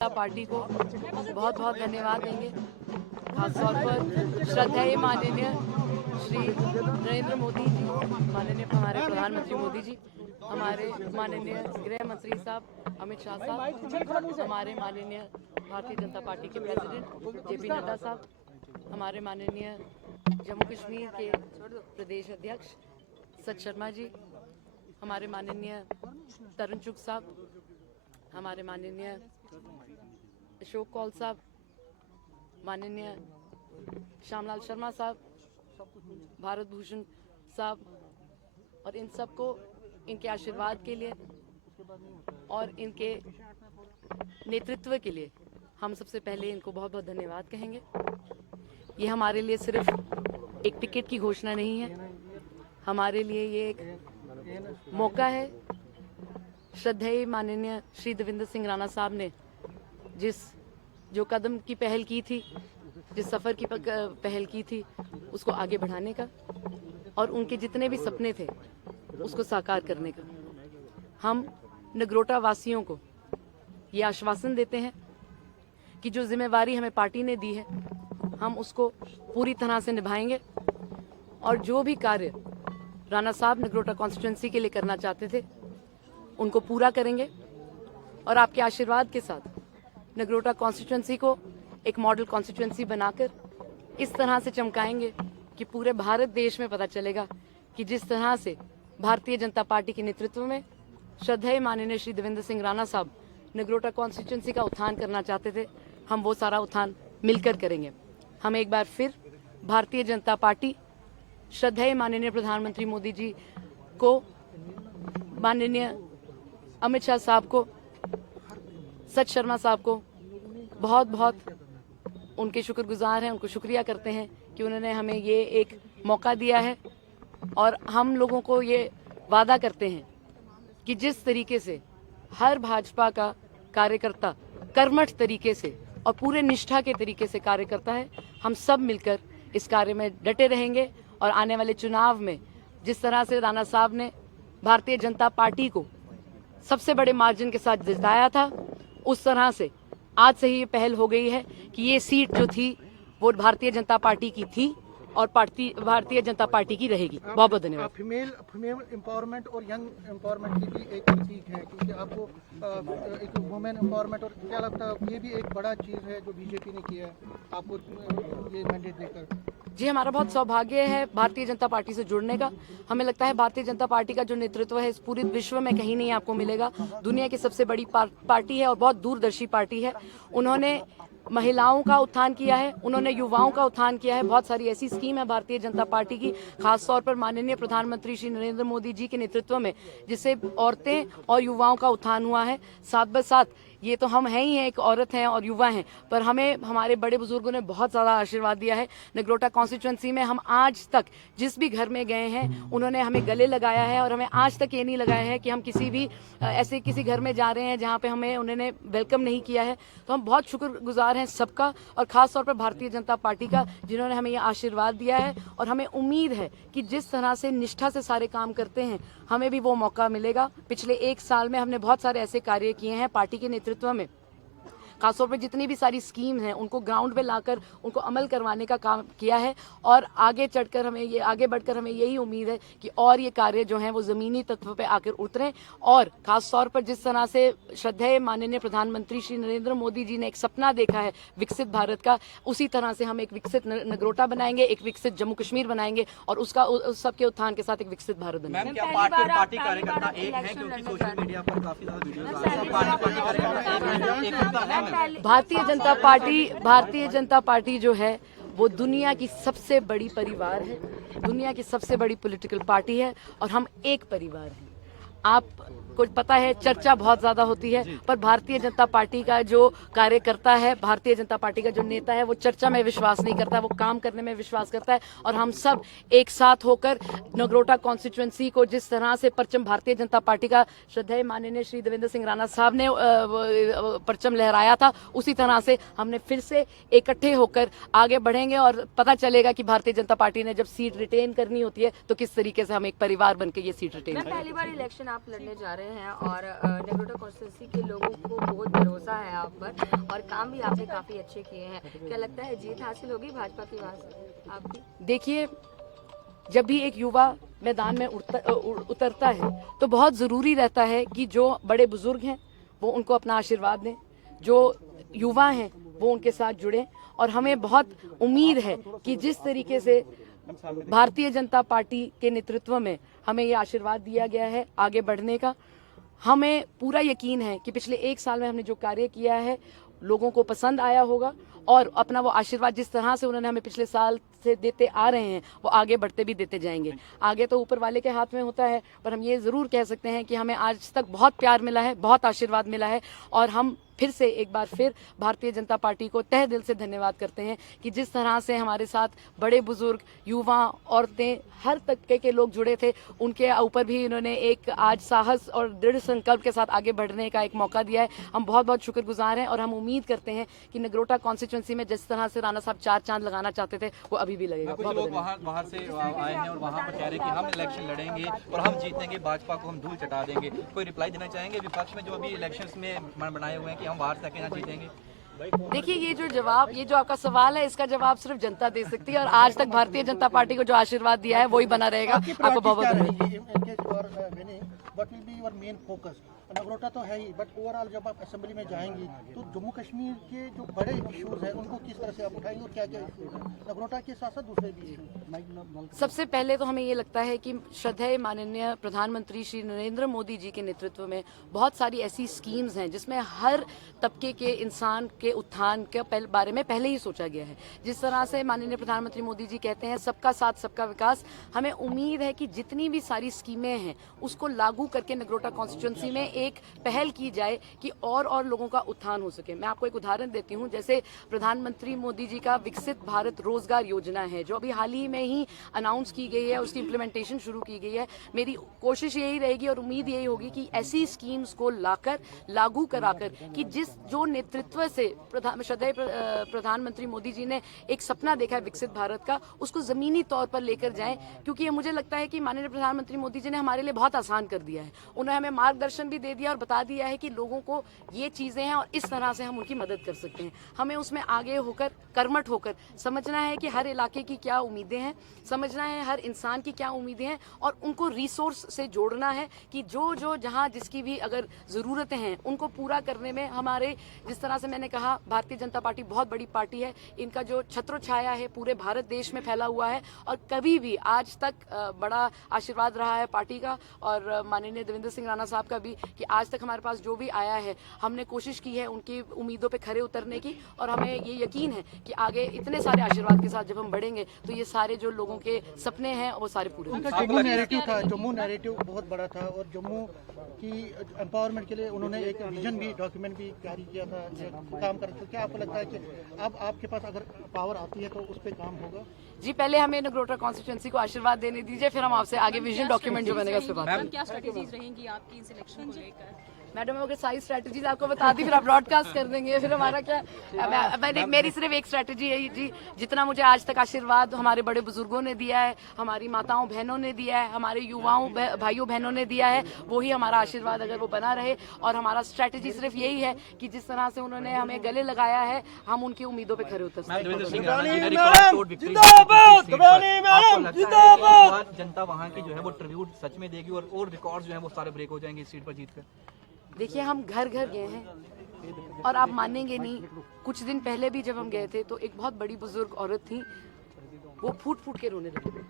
Party को बहुत बहुत धन्यवाद देंगे, खासतौर पर श्रद्धेय माननीय श्री नरेंद्र मोदी जी, माननीय हमारे प्रधानमंत्री मोदी जी, हमारे माननीय गृह मंत्री साहब अमित शाह साहब, हमारे माननीय भारतीय जनता पार्टी के प्रेसिडेंट जेपी नड्डा साहब, हमारे माननीय जम्मू कश्मीर के प्रदेश अध्यक्ष सच शर्मा जी, हमारे माननीय तरुण चुग साहब, हमारे माननीय अशोक कौल साहब, माननीय श्यामलाल शर्मा साहब, भारत भूषण साहब, और इन सबको इनके आशीर्वाद के लिए और इनके नेतृत्व के लिए हम सबसे पहले इनको बहुत बहुत धन्यवाद कहेंगे। ये हमारे लिए सिर्फ एक टिकट की घोषणा नहीं है, हमारे लिए ये एक मौका है। श्रद्धेय माननीय श्री देवेंद्र सिंह राणा साहब ने जो कदम की पहल की थी, जिस सफ़र की पहल की थी, उसको आगे बढ़ाने का और उनके जितने भी सपने थे उसको साकार करने का। हम नगरोटा वासियों को ये आश्वासन देते हैं कि जो जिम्मेवारी हमें पार्टी ने दी है हम उसको पूरी तरह से निभाएंगे और जो भी कार्य राणा साहब नगरोटा कॉन्स्टिट्यूंसी के लिए करना चाहते थे उनको पूरा करेंगे और आपके आशीर्वाद के साथ नगरोटा कॉन्स्टिट्यूंसी को एक मॉडल कॉन्स्टिट्यूंसी बनाकर इस तरह से चमकाएंगे कि पूरे भारत देश में पता चलेगा कि जिस तरह से भारतीय जनता पार्टी के नेतृत्व में श्रद्धेय माननीय श्री देवेंद्र सिंह राणा साहब नगरोटा कॉन्स्टिट्यूंसी का उत्थान करना चाहते थे, हम वो सारा उत्थान मिलकर करेंगे। हम एक बार फिर भारतीय जनता पार्टी श्रद्धेय माननीय प्रधानमंत्री मोदी जी को, माननीय अमित शाह साहब को, सच शर्मा साहब को बहुत बहुत उनके शुक्रगुजार हैं, उनको शुक्रिया करते हैं कि उन्होंने हमें ये एक मौका दिया है। और हम लोगों को ये वादा करते हैं कि जिस तरीके से हर भाजपा का कार्यकर्ता कर्मठ तरीके से और पूरे निष्ठा के तरीके से कार्य करता है, हम सब मिलकर इस कार्य में डटे रहेंगे और आने वाले चुनाव में जिस तरह से राणा साहब ने भारतीय जनता पार्टी को सबसे बड़े मार्जिन के साथ जिताया था, उस तरह से आज से ही ये पहल हो गई है कि ये सीट जो थी वो भारतीय जनता पार्टी की थी और भारतीय जनता पार्टी की रहेगी। बहुत बहुत धन्यवाद। फीमेल एम्पावरमेंट और यंग एम्पावरमेंट की भी एक प्रतीक है, क्योंकि आपको एक वुमेन एम्पावरमेंट, और क्या लगता है ये भी एक बड़ा चीज़ है जो बीजेपी ने किया है आपको ये मैंडेट देकर? जी, हमारा बहुत सौभाग्य है भारतीय जनता पार्टी से जुड़ने का। हमें लगता है भारतीय जनता पार्टी का जो नेतृत्व है इस पूरे विश्व में कहीं नहीं आपको मिलेगा। दुनिया की सबसे बड़ी पार्टी है और बहुत दूरदर्शी पार्टी है। उन्होंने महिलाओं का उत्थान किया है, उन्होंने युवाओं का उत्थान किया है। बहुत सारी ऐसी स्कीम है भारतीय जनता पार्टी की, खासतौर पर माननीय प्रधानमंत्री श्री नरेंद्र मोदी जी के नेतृत्व में, जिससे औरतें और युवाओं का उत्थान हुआ है। साथ ब साथ ये तो हम हैं ही हैं, एक औरत हैं और युवा हैं, पर हमें हमारे बड़े बुजुर्गों ने बहुत ज़्यादा आशीर्वाद दिया है। नगरोटा कॉन्स्टिट्यूंसी में हम आज तक जिस भी घर में गए हैं उन्होंने हमें गले लगाया है और हमें आज तक ये नहीं लगाया है कि हम किसी भी ऐसे किसी घर में जा रहे हैं जहाँ पे हमें उन्होंने वेलकम नहीं किया है। तो हम बहुत शुक्रगुजार हैं सबका, और ख़ास तौर पर भारतीय जनता पार्टी का, जिन्होंने हमें ये आशीर्वाद दिया है। और हमें उम्मीद है कि जिस तरह से निष्ठा से सारे काम करते हैं हमें भी वो मौका मिलेगा। पिछले एक साल में हमने बहुत सारे ऐसे कार्य किए हैं पार्टी के नेतृत्व में, खासतौर पर जितनी भी सारी स्कीम हैं उनको ग्राउंड पे लाकर उनको अमल करवाने का काम किया है। और आगे बढ़कर हमें यही उम्मीद है कि और ये कार्य जो हैं वो ज़मीनी तत्व पे आकर उतरें। और खासतौर पर जिस तरह से श्रद्धेय माननीय प्रधानमंत्री श्री नरेंद्र मोदी जी ने एक सपना देखा है विकसित भारत का, उसी तरह से हम एक विकसित नगरोटा बनाएंगे, एक विकसित जम्मू कश्मीर बनाएंगे और उसका उस सबके उत्थान के साथ एक विकसित भारत बनाएंगे। क्या पार्टी और पार्टी कार्यकर्ता एक है, क्योंकि सोशल मीडिया पर काफी ज्यादा वीडियो भारतीय जनता पार्टी जो है वो दुनिया की सबसे बड़ी परिवार है, दुनिया की सबसे बड़ी पॉलिटिकल पार्टी है और हम एक परिवार हैं। आपको पता है चर्चा बहुत ज़्यादा होती है, पर भारतीय जनता पार्टी का जो कार्यकर्ता है, भारतीय जनता पार्टी का जो नेता है वो चर्चा में विश्वास नहीं करता, वो काम करने में विश्वास करता है। और हम सब एक साथ होकर नगरोटा कॉन्स्टिट्यूंसी को जिस तरह से परचम भारतीय जनता पार्टी का श्रद्धेय माननीय श्री देवेंद्र सिंह राणा साहब ने परचम लहराया था, उसी तरह से हमने फिर से इकट्ठे होकर आगे बढ़ेंगे और पता चलेगा कि भारतीय जनता पार्टी ने जब सीट रिटेन करनी होती है तो किस तरीके से हम एक परिवार बनकर ये सीट रिटेन करेंगे। पहली बार इलेक्शन आप लड़ने जा रहे हैं, हैं और नगरोटा कॉन्स्टिट्यूंसी के लोगों को बहुत भरोसा है आप पर और काम भी आपने काफ़ी अच्छे किए हैं। क्या लगता है जीत हासिल होगी भाजपा की वहाँ से आपकी? देखिए, जब भी एक युवा मैदान में उतरता है तो बहुत ज़रूरी रहता है कि जो बड़े बुजुर्ग हैं वो उनको अपना आशीर्वाद दें, जो युवा हैं वो उनके साथ जुड़ें। और हमें बहुत उम्मीद है कि जिस तरीके से भारतीय जनता पार्टी के नेतृत्व में हमें ये आशीर्वाद दिया गया है आगे बढ़ने का, हमें पूरा यकीन है कि पिछले 1 साल में हमने जो कार्य किया है लोगों को पसंद आया होगा और अपना वो आशीर्वाद जिस तरह से उन्होंने हमें पिछले साल से देते आ रहे हैं वो आगे बढ़ते भी देते जाएंगे। आगे तो ऊपर वाले के हाथ में होता है, पर हम ये ज़रूर कह सकते हैं कि हमें आज तक बहुत प्यार मिला है, बहुत आशीर्वाद मिला है और हम फिर से एक बार फिर भारतीय जनता पार्टी को तहे दिल से धन्यवाद करते हैं कि जिस तरह से हमारे साथ बड़े बुजुर्ग, युवा, औरतें, हर तबके के लोग जुड़े थे, उनके ऊपर भी इन्होंने एक आज साहस और दृढ़ संकल्प के साथ आगे बढ़ने का एक मौका दिया है। हम बहुत बहुत शुक्रगुजार हैं और हम उम्मीद करते हैं कि नगरोटा कॉन्स्टिट्यूंसी में जिस तरह से राणा साहब 4 चांद लगाना चाहते थे वो अभी भी लगेगा। कुछ लोग बाहर से आए हैं और वहाँ पर कह रहे हैं कि हम इलेक्शन लड़ेंगे और हम जीतेंगे, भाजपा को हम धूल चटा देंगे। कोई रिप्लाई देना चाहेंगे विपक्ष में जो अभी इलेक्शंस में मन बनाए हुए हैं कि हम बाहर से आके यहाँ जीतेंगे? देखिए, ये जो आपका सवाल है इसका जवाब सिर्फ जनता दे सकती है और आज तक भारतीय जनता पार्टी को जो आशीर्वाद दिया है वही बना रहेगा। आपको बहुत बहुत नगरोटा तो है ही, बट ओवरऑल जब आप असेंबली में जाएंगी तो जम्मू कश्मीर के जो बड़े इश्यूज हैं उनको किस तरह से आप उठाएंगे और क्या क्या इश्यूज हैं नगरोटा के साथ साथ दूसरे भी इश्यूज? सबसे पहले तो हमें ये लगता है कि श्रद्धेय माननीय प्रधानमंत्री श्री नरेंद्र मोदी जी के नेतृत्व में बहुत सारी ऐसी स्कीम्स हैं जिसमें हर तबके के इंसान के उत्थान के बारे में पहले ही सोचा गया है। जिस तरह से माननीय प्रधानमंत्री मोदी जी कहते हैं सबका साथ सबका विकास, हमें उम्मीद है कि जितनी भी सारी स्कीमें हैं उसको लागू करके नगरोटा कॉन्स्टिट्यूंसी में एक पहल की जाए कि और लोगों का उत्थान हो सके। मैं आपको एक उदाहरण देती हूँ, जैसे प्रधानमंत्री मोदी जी का विकसित भारत रोजगार योजना है जो अभी हाल ही में ही अनाउंस की गई है, उसकी इम्प्लीमेंटेशन शुरू की गई है। मेरी कोशिश यही रहेगी और उम्मीद यही होगी कि ऐसी स्कीम्स को लाकर लागू कराकर कि जो नेतृत्व से श्रद्धेय प्रधानमंत्री मोदी जी ने एक सपना देखा है विकसित भारत का, उसको जमीनी तौर पर लेकर जाएं। क्योंकि ये मुझे लगता है कि माननीय प्रधानमंत्री मोदी जी ने हमारे लिए बहुत आसान कर दिया है। उन्होंने हमें मार्गदर्शन भी दे दिया और बता दिया है कि लोगों को ये चीजें हैं और इस तरह से हम उनकी मदद कर सकते हैं। हमें उसमें आगे होकर, कर्मठ होकर समझना है कि हर इलाके की क्या उम्मीदें हैं, समझना है हर इंसान की क्या उम्मीदें हैं और उनको रिसोर्स से जोड़ना है कि जो जहाँ जिसकी भी अगर ज़रूरतें हैं उनको पूरा करने में हमारे, जिस तरह से मैंने कहा भारतीय जनता पार्टी बहुत बड़ी पार्टी है, इनका जो छत्र छाया है पूरे भारत देश में फैला हुआ है और कभी भी आज तक बड़ा आशीर्वाद रहा है पार्टी का और माननीय देवेंद्र सिंह राणा साहब का भी कि आज तक हमारे पास जो भी आया है हमने कोशिश की है उनकी उम्मीदों पे खरे उतरने की और हमें ये यकीन है कि आगे इतने सारे आशीर्वाद के साथ जब हम बढ़ेंगे तो ये सारे जो लोगों के सपने हैं वो सारे पूरे होंगे। जम्मू नैरेटिव था, जम्मू नैरेटिव बहुत बड़ा था और जम्मू की एम्पावरमेंट के लिए उन्होंने एक विजन भी, डॉक्यूमेंट भी जारी किया था, काम कर। तो क्या आपको लगता है कि अब आपके पास अगर पावर आती है तो उस पर काम होगा? जी, पहले हमें नगरोटा कॉन्स्टिट्यूंसी को आशीर्वाद देने दीजिए, फिर हम आपसे आगे विजन डॉक्यूमेंट जो बनेगा उस पर बात करेंगे। क्या स्ट्रेटजीज रहेंगी आपकी इस इलेक्शन को लेकर? मैडम अगर सारी स्ट्रैटेजीज आपको बता दी फिर आप ब्रॉडकास्ट कर देंगे, फिर हमारा क्या? मेरी सिर्फ एक स्ट्रैटेजी है जी, जितना मुझे आज तक आशीर्वाद हमारे बड़े बुजुर्गों ने दिया है, हमारी माताओं बहनों ने दिया है, हमारे युवाओं भाइयों बहनों ने दिया है, वही हमारा आशीर्वाद अगर वो बना रहे। और हमारा स्ट्रैटेजी सिर्फ यही है कि जिस तरह से उन्होंने हमें गले लगाया है हम उनकी उम्मीदों पर खरे उतर सकें। जनता वहाँ की जो है वो ट्रिब्यूट सच में देगी और रिकॉर्ड जो है वो सारे ब्रेक हो जाएंगे इस सीट पर जीतकर? देखिए, हम घर घर गए हैं और आप मानेंगे नहीं, कुछ दिन पहले भी जब हम गए थे तो एक बहुत बड़ी बुजुर्ग औरत थी, वो फूट फूट के रोने लगी थी।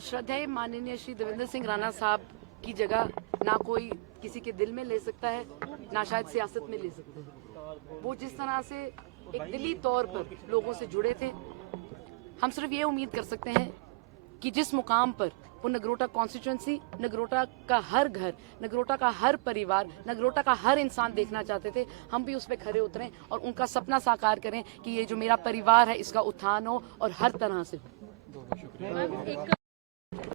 श्रद्धेय माननीय श्री देवेंद्र सिंह राणा साहब की जगह ना कोई किसी के दिल में ले सकता है, ना शायद सियासत में ले सकते हैं। वो जिस तरह से एक दिली तौर पर लोगों से जुड़े थे, हम सिर्फ ये उम्मीद कर सकते हैं कि जिस मुकाम पर वो नगरोटा कॉन्स्टिट्यूंसी, नगरोटा का हर घर, नगरोटा का हर परिवार, नगरोटा का हर इंसान देखना चाहते थे, हम भी उस पर खरे उतरें और उनका सपना साकार करें कि ये जो मेरा परिवार है इसका उत्थान हो और हर तरह से हो। एक